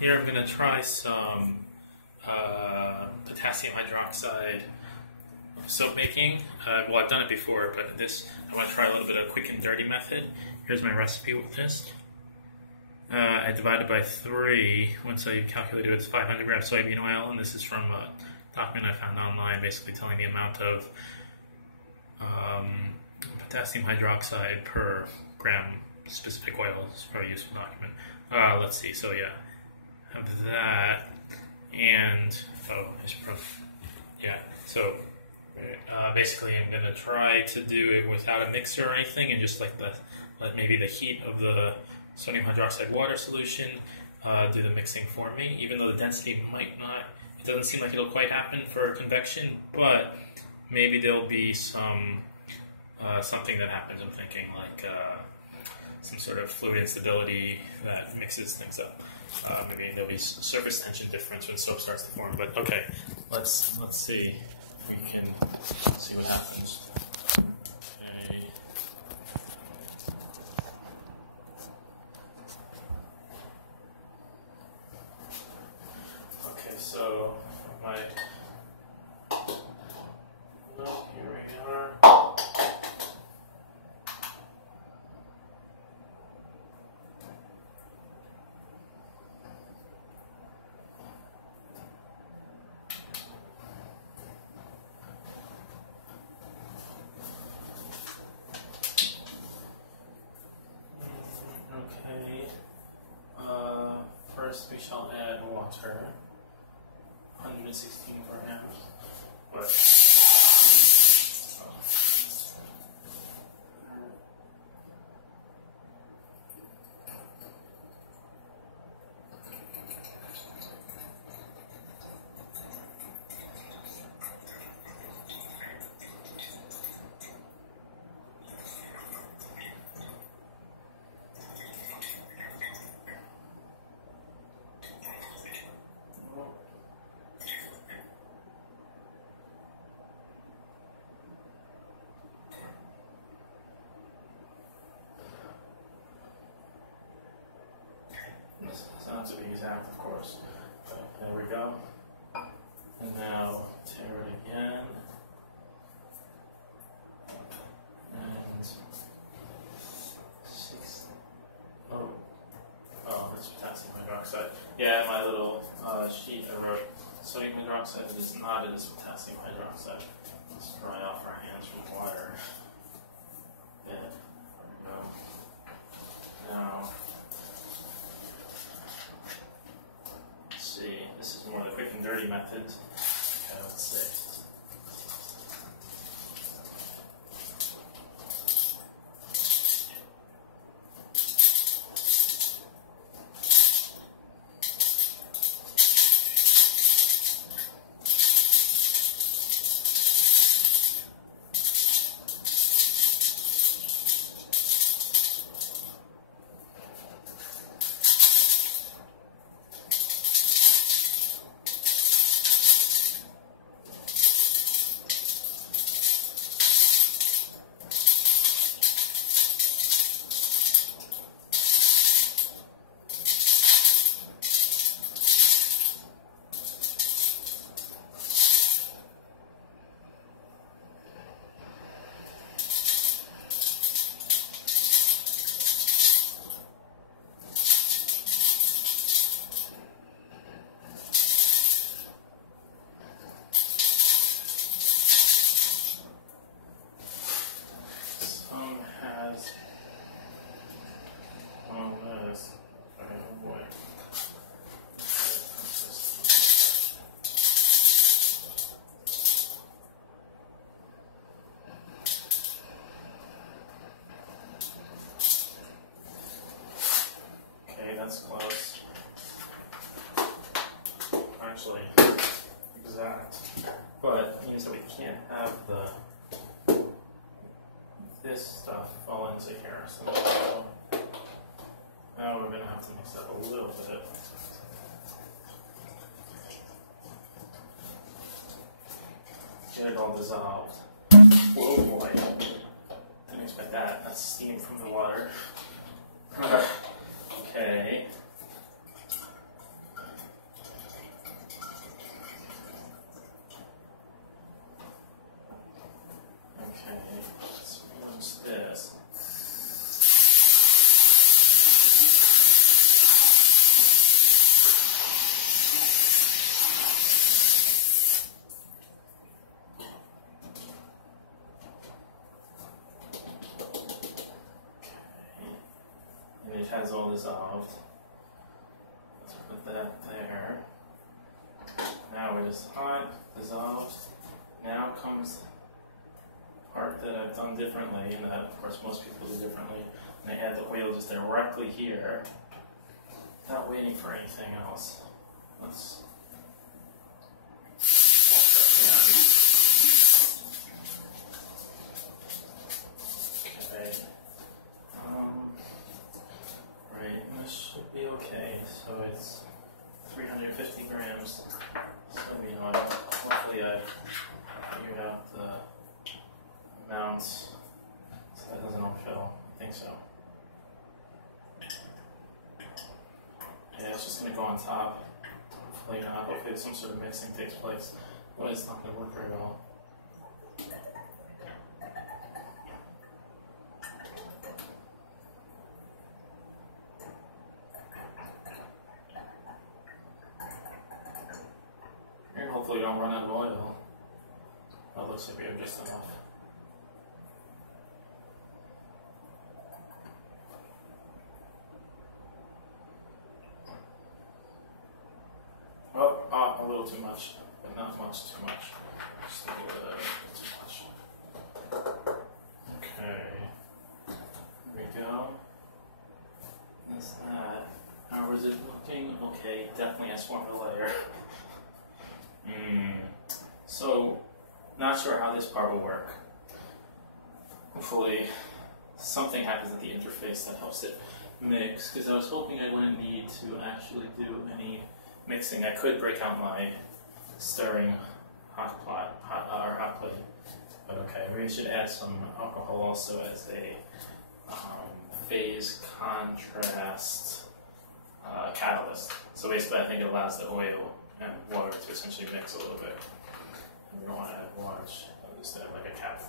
Here I'm going to try some potassium hydroxide soap making. Well, I've done it before, but this I want to try a little bit of quick and dirty method. Here's my recipe with this. I divided by 3 once I calculated it's 500 grams soybean oil, and this is from a document I found online basically telling the amount of potassium hydroxide per gram specific oil. It's a very useful document. Let's see, so yeah, have that, and, I should probably, yeah, so basically I'm going to try to do it without a mixer or anything, and just like let maybe the heat of the sodium hydroxide water solution do the mixing for me, even though the density might not, it doesn't seem like it'll quite happen for convection, but maybe there'll be some something that happens, I'm thinking, like some sort of fluid instability that mixes things up. Maybe there'll be surface tension difference when soap starts to form, but okay, let's see if we can see what happens. Okay, so my here we are. Okay. First we shall add water. 116 grams. But not to be exact, of course, but there we go. And now tear it again, and that's potassium hydroxide. Yeah, my little sheet I wrote sodium hydroxide, it is not, it is potassium hydroxide. Let's dry off our hands from water. Yeah, there we go. Now, this is more the quick and dirty method. Okay, let's see. That's close. Actually, exact. But it means that we can't have this stuff fall into here. So now we're going to have to mix that a little bit. Get it all dissolved. Whoa, boy. Didn't expect that. That's steam from the water. Okay. done differently, and that of course most people do differently, and they add the oil just directly here without waiting for anything else. Let's be okay, so it's 350 grams soybean oil. Hopefully I figured out the amounts so that doesn't overfill. I think so. Yeah, it's just going to go on top. Hopefully not. Hopefully some sort of mixing takes place. But it's not going to work very well. And hopefully don't run out of oil. Well, it looks like we have just enough. Oh, a little too much, but not much too much. Just a little too much. Okay. There we go. That's that. How is it looking? Okay, definitely has formed a layer. So, not sure how this part will work. Hopefully, something happens at the interface that helps it mix, because I was hoping I wouldn't need to actually do any mixing. I could break out my stirring hot plate, but okay, we should add some alcohol also as a phase contrast catalyst. So basically, I think it allows the oil and water to essentially mix a little bit. And we don't want to add water, I'll just add like a cap.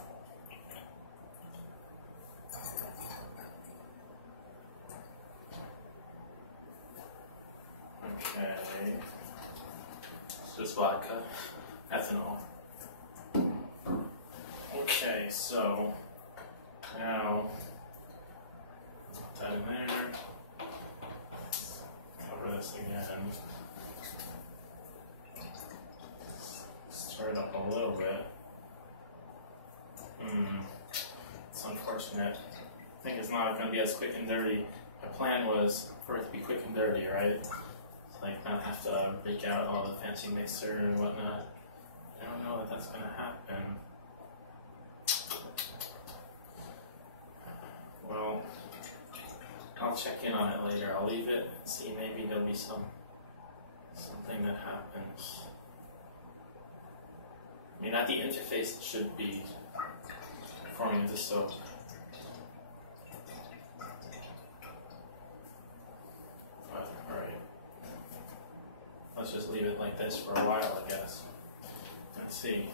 Okay. So it's vodka, ethanol. Okay, so now put that in there. Cover this again. Stir it up a little bit. It's unfortunate. I think it's not going to be as quick and dirty. My plan was for it to be quick and dirty, right? Like not have to break out all the fancy mixer and whatnot. I don't know that that's going to happen. Well, I'll check in on it later. I'll leave it, see maybe there'll be something that happens. I mean, at the interface it should be forming into soap. But, alright. Let's just leave it like this for a while, I guess. Let's see.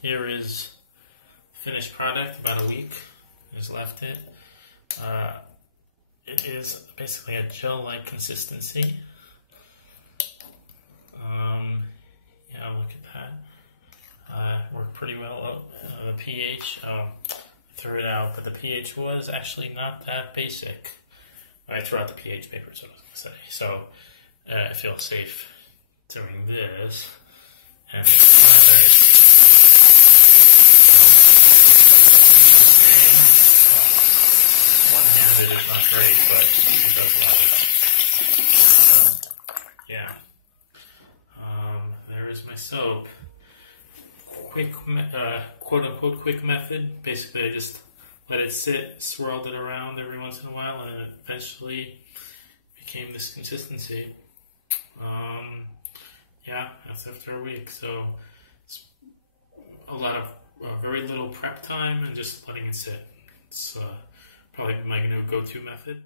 Here is finished product, about a week has left it. It is basically a gel-like consistency. Yeah, look at that. Worked pretty well. The pH, I threw it out, but the pH was actually not that basic. I threw out the pH paper, so I was going to say. So I feel safe doing this. And one-handed is not great, but it does well. Yeah. There is my soap. Quick, quote-unquote quick method. Basically, I just let it sit, swirled it around every once in a while, and it eventually became this consistency. Yeah, that's after a week. So it's a lot of very little prep time and just letting it sit. It's probably my new go-to method.